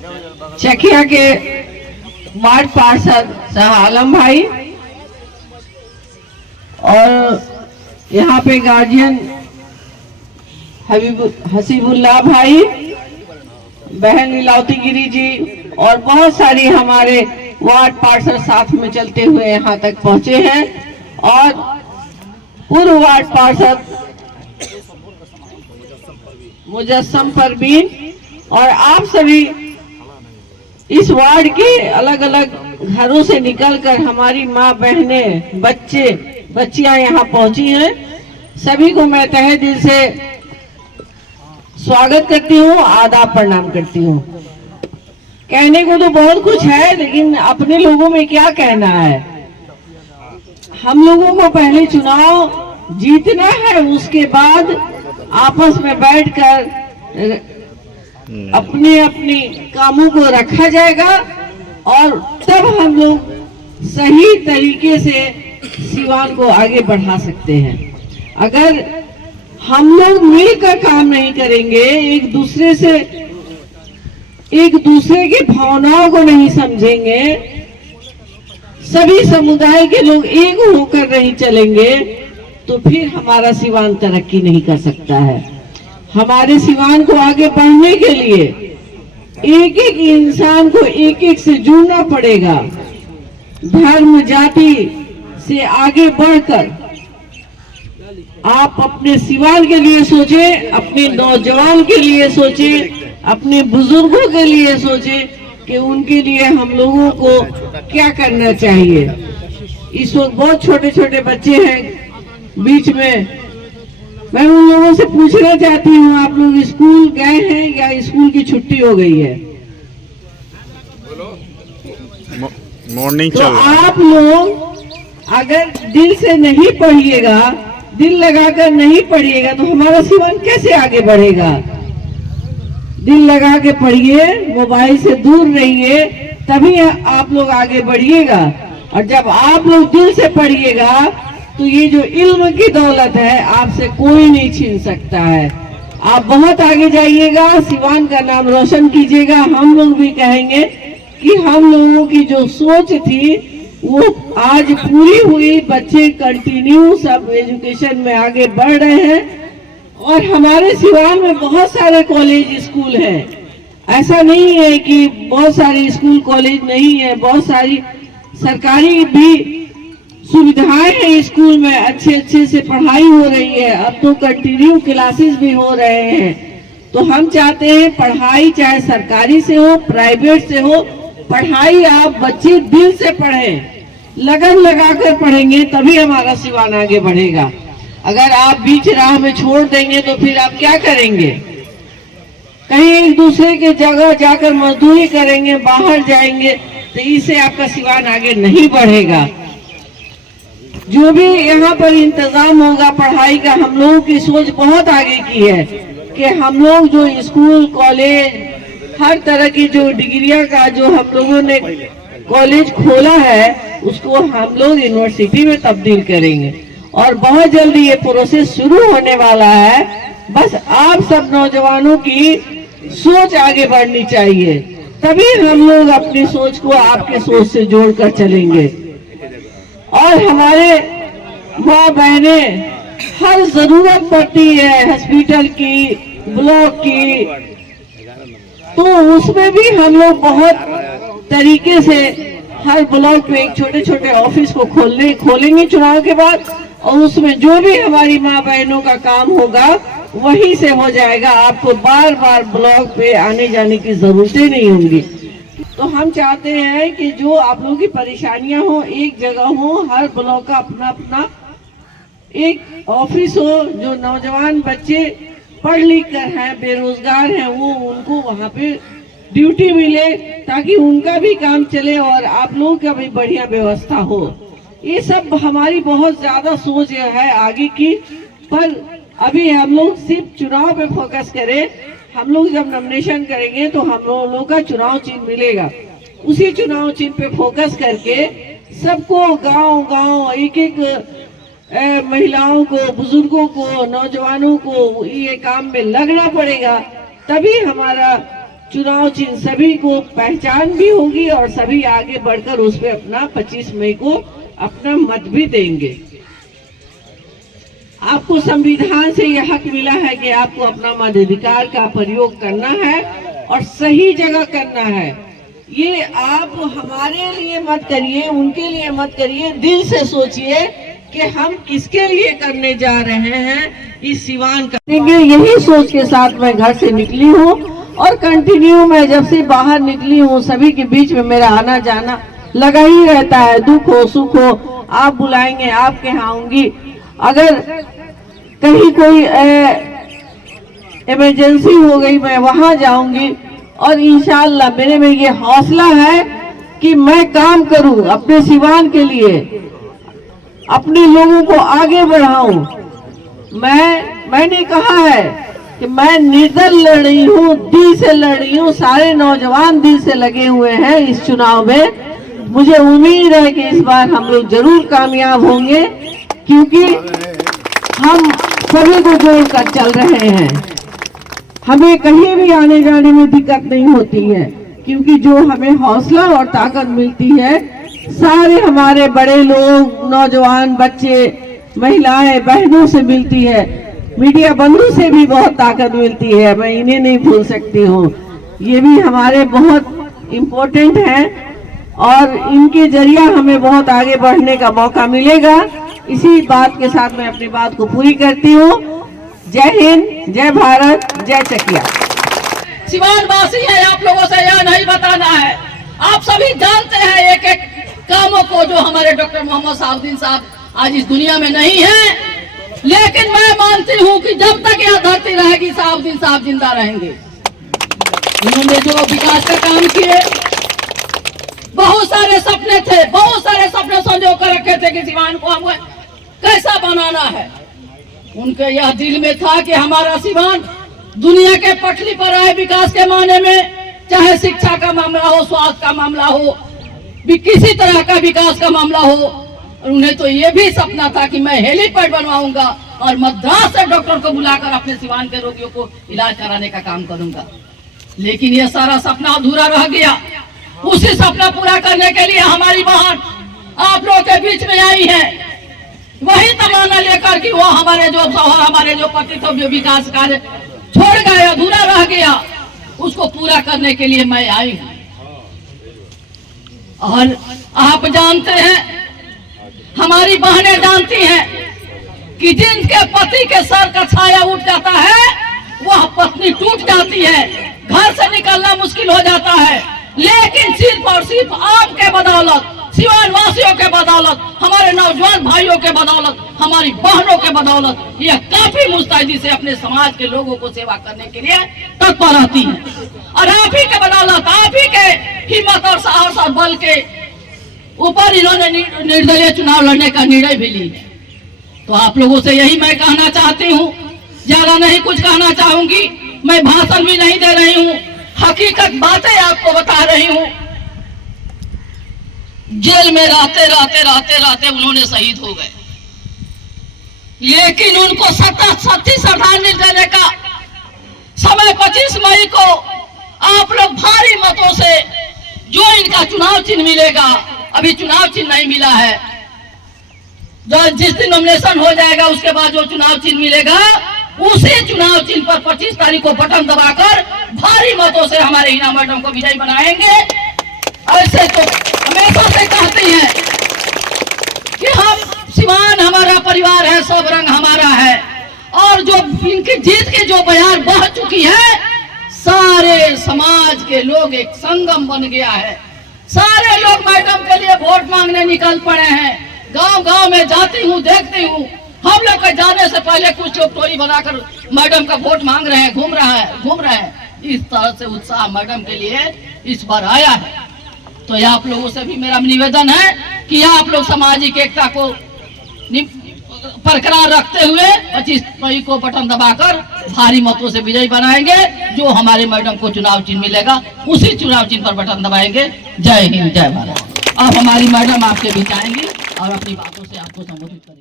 चकिया के वार्ड पार्षद शाह आलम भाई और यहाँ पे गार्जियन हसीबुल्लाह भाई, बहन लीलावती गिरी जी और बहुत सारी हमारे वार्ड पार्षद साथ में चलते हुए यहाँ तक पहुंचे हैं और पूर्व वार्ड पार्षद मुजस्सम परवीन और आप सभी इस वार्ड के अलग अलग घरों से निकलकर हमारी माँ बहनें बच्चियां यहाँ पहुंची हैं। सभी को मैं तहे दिल से स्वागत करती हूँ, आदाब प्रणाम करती हूँ। कहने को तो बहुत कुछ है, लेकिन अपने लोगों में क्या कहना है। हम लोगों को पहले चुनाव जीतना है, उसके बाद आपस में बैठकर अपने अपने कामों को रखा जाएगा और तब हम लोग सही तरीके से सिवान को आगे बढ़ा सकते हैं। अगर हम लोग मिलकर काम नहीं करेंगे, एक दूसरे की भावनाओं को नहीं समझेंगे, सभी समुदाय के लोग एक होकर नहीं चलेंगे, तो फिर हमारा सिवान तरक्की नहीं कर सकता है। हमारे सिवान को आगे बढ़ने के लिए एक एक इंसान को एक एक से जुड़ना पड़ेगा। धर्म जाति से आगे बढ़कर आप अपने सिवान के लिए सोचें, अपने नौजवान के लिए सोचें, अपने बुजुर्गों के लिए सोचें कि उनके लिए हम लोगों को क्या करना चाहिए। इस वक्त बहुत छोटे छोटे बच्चे हैं बीच में, मैं उन लोगों से पूछना चाहती हूँ, आप लोग स्कूल गए हैं या स्कूल की छुट्टी हो गई है? मॉर्निंग तो आप लोग अगर दिल से नहीं पढ़िएगा, दिल लगाकर नहीं पढ़िएगा, तो हमारा सिवान कैसे आगे बढ़ेगा। दिल लगा के पढ़िए, मोबाइल से दूर रहिए, तभी आप लोग आगे बढ़िएगा। और जब आप लोग दिल से पढ़िएगा तो ये जो इल्म की दौलत है आपसे कोई नहीं छीन सकता है। आप बहुत आगे जाइएगा, सिवान का नाम रोशन कीजिएगा। हम लोग भी कहेंगे कि हम लोगों की जो सोच थी वो आज पूरी हुई। बच्चे कंटिन्यू सब एजुकेशन में आगे बढ़ रहे हैं और हमारे सिवान में बहुत सारे कॉलेज स्कूल हैं। ऐसा नहीं है कि बहुत सारे स्कूल कॉलेज नहीं है, बहुत सारी सरकारी भी सुविधाएं हैं स्कूल में, अच्छे से पढ़ाई हो रही है। अब तो कंटिन्यू क्लासेस भी हो रहे हैं। तो हम चाहते हैं पढ़ाई चाहे सरकारी से हो, प्राइवेट से हो, पढ़ाई आप बच्चे दिल से पढ़ें, लगन लगाकर पढ़ेंगे तभी हमारा सिवान आगे बढ़ेगा। अगर आप बीच राह में छोड़ देंगे तो फिर आप क्या करेंगे? कहीं एक दूसरे के जगह जाकर मजदूरी करेंगे, बाहर जाएंगे, तो इससे आपका सिवान आगे नहीं बढ़ेगा। जो भी यहाँ पर इंतजाम होगा पढ़ाई का, हम लोगों की सोच बहुत आगे की है कि हम लोग जो स्कूल कॉलेज हर तरह की जो डिग्रियां का जो हम लोगों ने कॉलेज खोला है उसको हम लोग यूनिवर्सिटी में तब्दील करेंगे और बहुत जल्दी ये प्रोसेस शुरू होने वाला है। बस आप सब नौजवानों की सोच आगे बढ़नी चाहिए, तभी हम लोग अपनी सोच को आपके सोच से जोड़कर चलेंगे। और हमारे माँ बहनें हर जरूरत पड़ती है हॉस्पिटल की, ब्लॉक की, तो उसमें भी हम लोग बहुत तरीके से हर ब्लॉक में एक छोटे छोटे ऑफिस को खोलेंगे चुनाव के बाद, और उसमें जो भी हमारी माँ बहनों का काम होगा वहीं से हो जाएगा। आपको बार बार ब्लॉक पे आने जाने की जरूरतें नहीं होंगी। तो हम चाहते हैं कि जो आप लोगों की परेशानियां हो एक जगह हो, हर ब्लॉक का अपना अपना एक ऑफिस हो। जो नौजवान बच्चे पढ़ लिख कर हैं, बेरोजगार हैं, वो उनको वहाँ पे ड्यूटी मिले ताकि उनका भी काम चले और आप लोगों का भी बढ़िया व्यवस्था हो। ये सब हमारी बहुत ज्यादा सोच है आगे की, पर अभी हम लोग सिर्फ चुनाव पे फोकस करें। हम लोग जब नॉमिनेशन करेंगे तो हम लोगों का चुनाव चिन्ह मिलेगा, उसी चुनाव चिन्ह पे फोकस करके सबको गांव-गांव एक महिलाओं को, बुजुर्गों को, नौजवानों को ये काम में लगना पड़ेगा, तभी हमारा चुनाव चिन्ह सभी को पहचान भी होगी और सभी आगे बढ़कर उस पे अपना 25 मई को अपना मत भी देंगे। आपको संविधान से यह हक मिला है कि आपको अपना मताधिकार का प्रयोग करना है और सही जगह करना है। ये आप हमारे लिए मत करिए, उनके लिए मत करिए, दिल से सोचिए कि हम किसके लिए करने जा रहे हैं इस सिवान करेंगे। यही सोच के साथ मैं घर से निकली हूँ और कंटिन्यू मैं जब से बाहर निकली हूँ सभी के बीच में मेरा आना जाना लगा ही रहता है। दुख हो सुख हो आप बुलाएंगे, आपके यहाँ आऊंगी। अगर कहीं कोई इमरजेंसी हो गई मैं वहां जाऊंगी और इंशाअल्लाह मेरे में ये हौसला है कि मैं काम करूं अपने सिवान के लिए, अपने लोगों को आगे बढ़ाऊं। मैंने कहा है कि मैं निर्दल लड़ रही हूँ, दिल से लड़ रही हूँ। सारे नौजवान दिल से लगे हुए हैं इस चुनाव में। मुझे उम्मीद है कि इस बार हम लोग जरूर कामयाब होंगे क्योंकि हम सभी को जोड़कर चल रहे हैं। हमें कहीं भी आने जाने में दिक्कत नहीं होती है क्योंकि जो हमें हौसला और ताकत मिलती है सारे हमारे बड़े लोग, नौजवान, बच्चे, महिलाएं, बहनों से मिलती है। मीडिया बंधु से भी बहुत ताकत मिलती है, मैं इन्हें नहीं भूल सकती हूँ। ये भी हमारे बहुत इम्पोर्टेंट हैं और इनके जरिए हमें बहुत आगे बढ़ने का मौका मिलेगा। इसी बात के साथ मैं अपनी बात को पूरी करती हूँ। जय हिंद, जय भारत, जय चकिया। सिवान वासी है, आप लोगों से यह नहीं बताना है। आप सभी जानते हैं एक एक कामों को जो हमारे डॉक्टर मोहम्मद साहबुद्दीन साहब आज इस दुनिया में नहीं है, लेकिन मैं मानती हूँ कि जब तक यह धरती रहेगी साहबुद्दीन साहब जिंदा रहेंगे। इन्होंने जो विकास का काम किए, बहुत सारे सपने थे, बहुत सारे सपने संजो कर रखे थे कि सिवान को हमें कैसा बनाना है। उनके यह दिल में था कि हमारा सिवान दुनिया के पटरी पर आए विकास के मायने में, चाहे शिक्षा का मामला हो, स्वास्थ्य का मामला हो, किसी तरह का विकास का मामला हो। और उन्हें तो ये भी सपना था कि मैं हेलीपैड बनवाऊंगा और मद्रास से डॉक्टर को बुलाकर अपने सिवान के रोगियों को इलाज कराने का काम करूंगा। लेकिन यह सारा सपना अधूरा रह गया। उसी सपना पूरा करने के लिए हमारी बहन आप लोगों के बीच में आई है, वही तमन्ना लेकर कि वो हमारे जो शौहर, हमारे जो पति थे, जो विकास कार्य छोड़ गए, अधूरा रह गया, उसको पूरा करने के लिए मैं आई हूँ। और आप जानते हैं, हमारी बहनें जानती हैं कि जिनके पति के सर का छाया उठ जाता है वह पत्नी टूट जाती है, घर से निकलना मुश्किल हो जाता है। लेकिन सिर्फ और सिर्फ आपके बदौलत, सिवान वासियों के बदौलत, हमारे नौजवान भाइयों के बदौलत, हमारी बहनों के बदौलत यह काफी मुस्तैदी से अपने समाज के लोगों को सेवा करने के लिए तत्पर रहती है। और आप ही के बदौलत, आप ही के हिम्मत और साहस और बल के ऊपर इन्होंने निर्दलीय चुनाव लड़ने का निर्णय भी ली। तो आप लोगों से यही मैं कहना चाहती हूँ, ज्यादा नहीं कुछ कहना चाहूंगी, मैं भाषण भी नहीं दे रही हूँ, हकीकत बातें आपको बता रही हूँ। जेल में रहते उन्होंने शहीद हो गए, लेकिन उनको सच्ची श्रद्धांजलि देने का समय 25 मई को आप लोग भारी मतों से, जो इनका चुनाव चिन्ह मिलेगा, अभी चुनाव चिन्ह नहीं मिला है, जो जिस दिन नॉमिनेशन हो जाएगा उसके बाद जो चुनाव चिन्ह मिलेगा, उसी चुनाव चिन्ह पर 25 तारीख को बटन दबाकर भारी मतों से हमारे हिना मैडम को विजयी बनाएंगे। ऐसे तो हमेशा से कहती हैं कि हम सिवान हमारा परिवार है, सब रंग हमारा है। और जो इनकी जीत की जो बयार बह चुकी है, सारे समाज के लोग एक संगम बन गया है। सारे लोग मैडम के लिए वोट मांगने निकल पड़े हैं। गांव गांव में जाती हूँ, देखती हूँ, हम लोग के जाने से पहले कुछ लोग टोली बनाकर मैडम का वोट मांग रहे हैं, घूम रहे हैं। इस तरह से उत्साह मैडम के लिए इस बार आया है। तो आप लोगों से भी मेरा निवेदन है कि आप लोग सामाजिक एकता को बरकरार रखते हुए 25 मई को बटन दबाकर भारी मतों से विजयी बनाएंगे। जो हमारे मैडम को चुनाव चिन्ह मिलेगा, उसी चुनाव चिन्ह पर बटन दबाएंगे। जय हिंद, जय भारत। अब हमारी मैडम आपके बीच आएंगी और अपनी बातों से आपको संबोधित करेंगे।